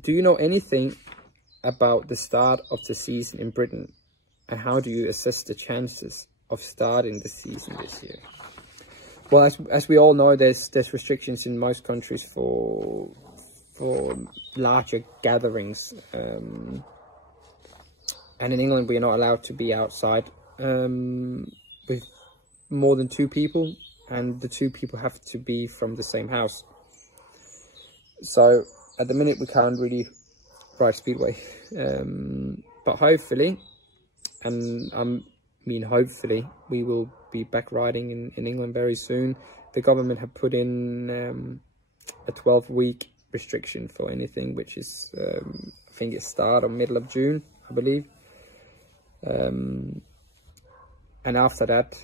do you know anything about the start of the season in Britain, and how do you assess the chances of starting the season this year? Well, as we all know, there's restrictions in most countries for larger gatherings, and in England we are not allowed to be outside with more than 2 people, and the 2 people have to be from the same house. So at the minute we can't really ride speedway, but hopefully, and hopefully we will be back riding in England very soon. The government have put in a 12-week restriction for anything, which is I think it started on middle of June, I believe, and after that,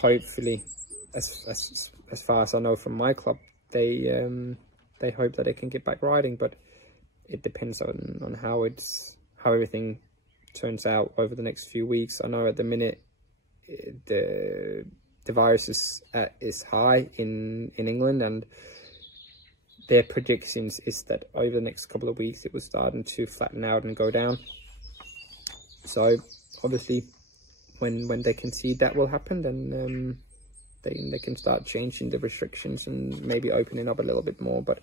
hopefully, as far as I know from my club, they hope that they can get back riding, but it depends on how everything turns out over the next few weeks. I know at the minute the virus is high in England, and their predictions is that over the next couple of weeks it was starting to flatten out and go down. So obviously when they can see that will happen, then they can start changing the restrictions and maybe opening up a little bit more. But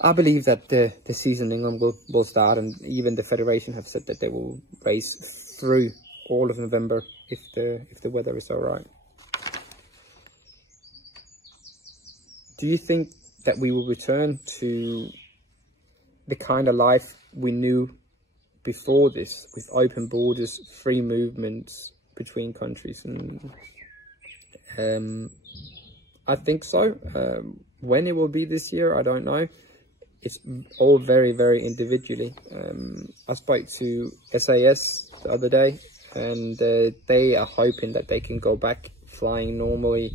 I believe that the season in England will start, and even the federation have said that they will race through all of November if the weather is all right. Do you think that we will return to the kind of life we knew before this, with open borders, free movements between countries? And I think so. When it will be this year, I don't know. It's all very, very individually. I spoke to SAS the other day, and they are hoping that they can go back flying normally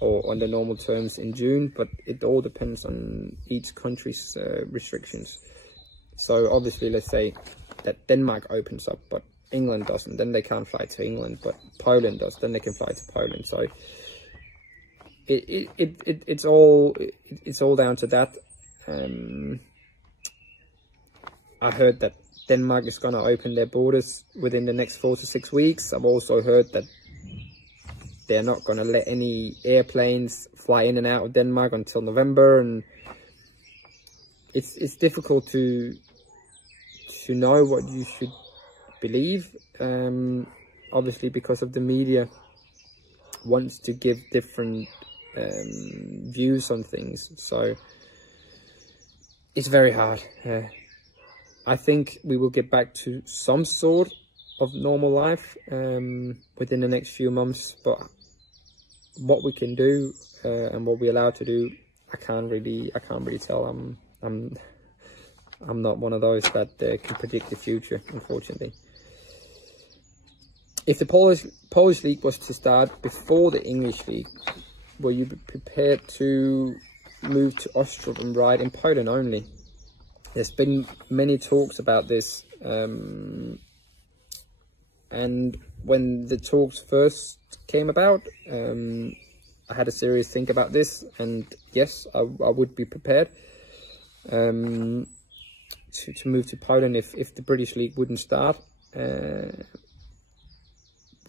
or on the normal terms in June, but it all depends on each country's restrictions. So obviously, let's say that Denmark opens up, but England doesn't, then they can't fly to England, but Poland does, then they can fly to Poland. So it's all down to that. I heard that Denmark is going to open their borders within the next 4 to 6 weeks. I've also heard that they're not going to let any airplanes fly in and out of Denmark until November, and it's difficult to know what you should believe, obviously, because of the media wants to give different views on things. So it's very hard. I think we will get back to some sort of normal life within the next few months, but what we can do and what we're allowed to do, I can't really tell. I'm not one of those that can predict the future, unfortunately. If the Polish league was to start before the English league, were you prepared to move to Ostrovia and ride in Poland only? There's been many talks about this, and when the talks first came about, I had a serious think about this, and yes, I would be prepared to move to Poland if the British league wouldn't start.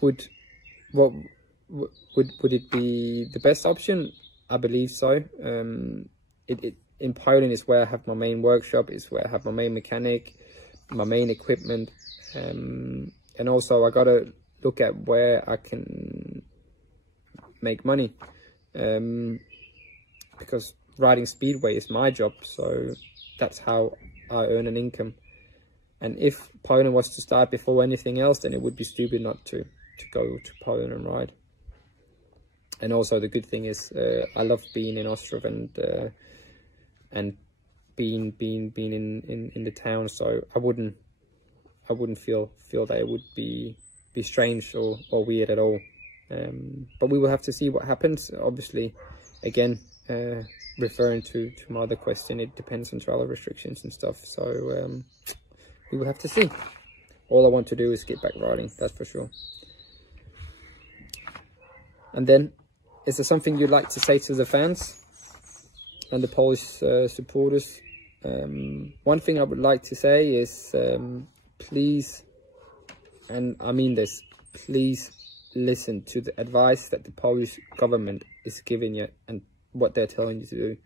Would it be the best option? I believe so. In Poland is where I have my main workshop, is where I have my main mechanic, my main equipment, and also I gotta look at where I can make money, because riding speedway is my job, so that's how I earn an income. And if Poland was to start before anything else, then it would be stupid not to go to Poland and ride. And also the good thing is I love being in Ostrovia and being in the town, so I wouldn't feel that it would be strange or weird at all. But we will have to see what happens. Obviously, again, referring to my other question, it depends on travel restrictions and stuff, so we will have to see. All I want to do is get back riding, that's for sure. And then, is there something you'd like to say to the fans and the Polish supporters One thing I would like to say is please, and I mean this, please listen to the advice that the Polish government is giving you and what they're telling you to do.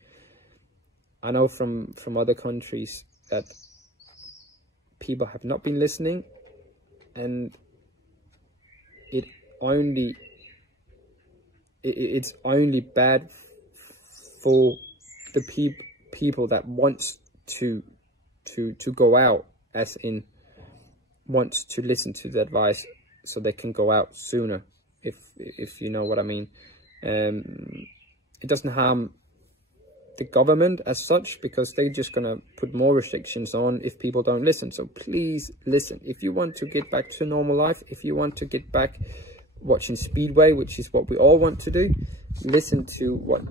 I know from other countries that people have not been listening, and it's only bad for the people that wants to go out, as in wants to listen to the advice so they can go out sooner, if you know what I mean. It doesn't harm the government as such, because they're just gonna put more restrictions on if people don't listen. So please listen. If you want to get back to normal life, if you want to get back watching Speedway, which is what we all want to do, listen to what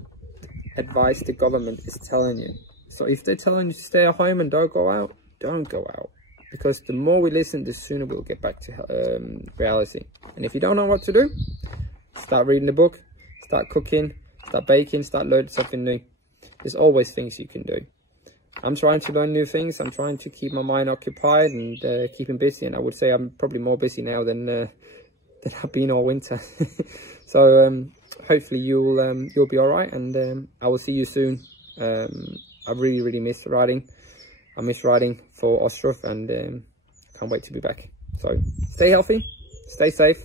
advice the government is telling you. So if they're telling you to stay at home and don't go out, don't go out, because the more we listen, the sooner we'll get back to reality. And if you don't know what to do, start reading the book, start cooking, start baking, start learning something new. There's always things you can do. I'm trying to learn new things. I'm trying to keep my mind occupied and keeping busy. And I would say I'm probably more busy now than I've been all winter. So hopefully you'll be all right, and I will see you soon. I really miss riding. I miss riding for Ostrowie, and can't wait to be back. So stay healthy, stay safe.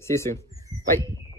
See you soon. Bye.